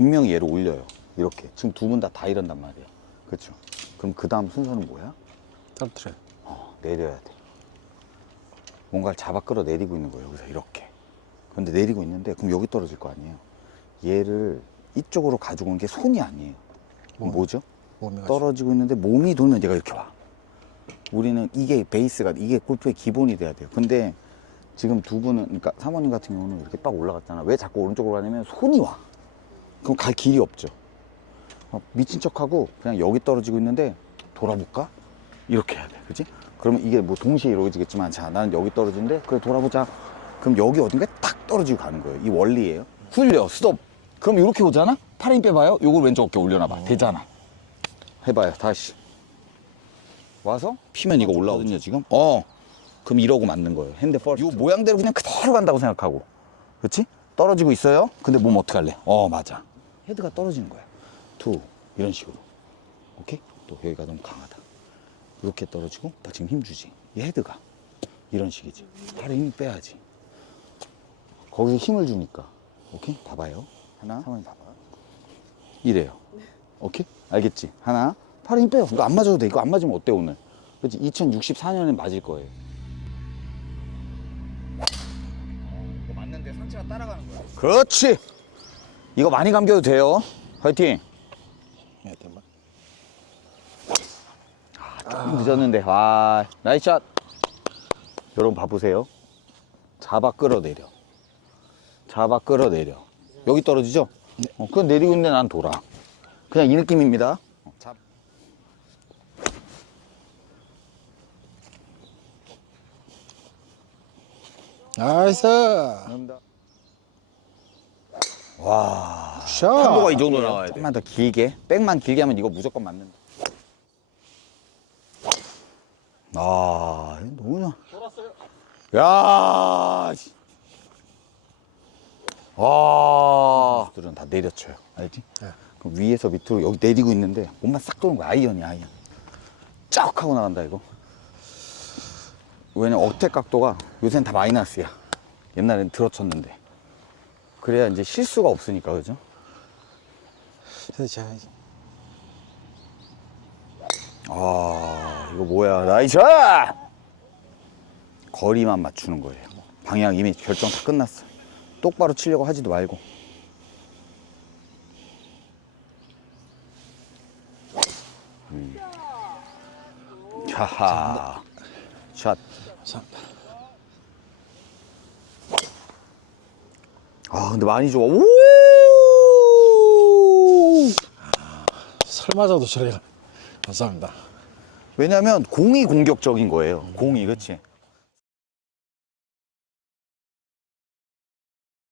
분명히 얘를 올려요. 이렇게. 지금 두 분 다 다 이런단 말이에요. 그렇죠. 그럼 그 다음 순서는 뭐야? 떨어뜨려. 어, 내려야 돼. 뭔가를 잡아 끌어 내리고 있는 거예요. 여기서 이렇게. 근데 내리고 있는데 그럼 여기 떨어질 거 아니에요. 얘를 이쪽으로 가지고 온 게 손이 아니에요. 뭐? 뭐죠? 떨어지고 있는데 몸이 돌면 얘가 이렇게 와. 우리는 이게 베이스가 이게 골프의 기본이 돼야 돼요. 근데 지금 두 분은 그러니까 사모님 같은 경우는 이렇게 딱 올라갔잖아. 왜 자꾸 오른쪽으로 가냐면 손이 와. 그럼 갈 길이 없죠. 어, 미친 척하고 그냥 여기 떨어지고 있는데 돌아볼까? 이렇게 해야 돼. 그지? 그러면 이게 뭐 동시에 이루어지겠지만 자 나는 여기 떨어지는데 그래 돌아보자. 그럼 여기 어딘가에 딱 떨어지고 가는 거예요. 이 원리예요. 훌려 스톱. 그럼 이렇게 오잖아? 팔힘 빼봐요. 요걸 왼쪽 어깨 올려놔봐. 되잖아. 해봐요. 다시. 와서 피면 이거 올라오거든요 지금. 어. 그럼 이러고 맞는 거예요. 핸드 퍼스트. 이 모양대로 그냥 그대로 간다고 생각하고. 그렇지? 떨어지고 있어요. 근데 몸 어떻게 할래? 어 맞아. 헤드가 떨어지는 거야. 투 이런 식으로. 오케이? 또 여기가 너무 강하다. 이렇게 떨어지고 나 지금 힘 주지. 이 헤드가 이런 식이지. 팔에 힘 빼야지. 거기서 힘을 주니까. 오케이? 봐봐요. 하나, 사모님 봐봐. 이래요. 오케이? 알겠지? 하나, 팔에 힘 빼요. 이거 안 맞아도 돼. 이거 안 맞으면 어때, 오늘? 그치? 2064년에 맞을 거예요. 맞는데 상체가 따라가는 거야. 그렇지! 이거 많이 감겨도 돼요. 화이팅! 네, 대박. 조금 늦었는데, 와, 나이스 샷! 여러분 봐보세요. 잡아 끌어내려. 잡아 끌어내려. 여기 떨어지죠? 어, 그건 내리고 있는데 난 돌아. 그냥 이 느낌입니다. 어, 잡. 나이스. 감사합니다. 와. 샷. 이 정도 나와야 돼. 조금만 더 길게. 백만 길게 하면 이거 무조건 맞는다. 아, 이거 너무. 야. 씨. 와. 들은 다 내려쳐요. 알지? 네. 그럼 위에서 밑으로 여기 내리고 있는데 몸만 싹 도는 거야. 아이언이 아이언. 쫙 하고 나간다 이거. 왜냐면 어택 각도가 요새는 다 마이너스야. 옛날엔 들어쳤는데. 그래야 이제 실수가 없으니까 그죠? 그래서 아 이거 뭐야. 나이스! 거리만 맞추는 거예요. 방향 이미 결정 다 끝났어. 똑바로 치려고 하지도 말고. 음. 하하. 샷. 참. 아 근데 많이 좋아 오 설마저도 저래. 감사합니다. 왜냐면 공이 공격적인 거예요 공이 그치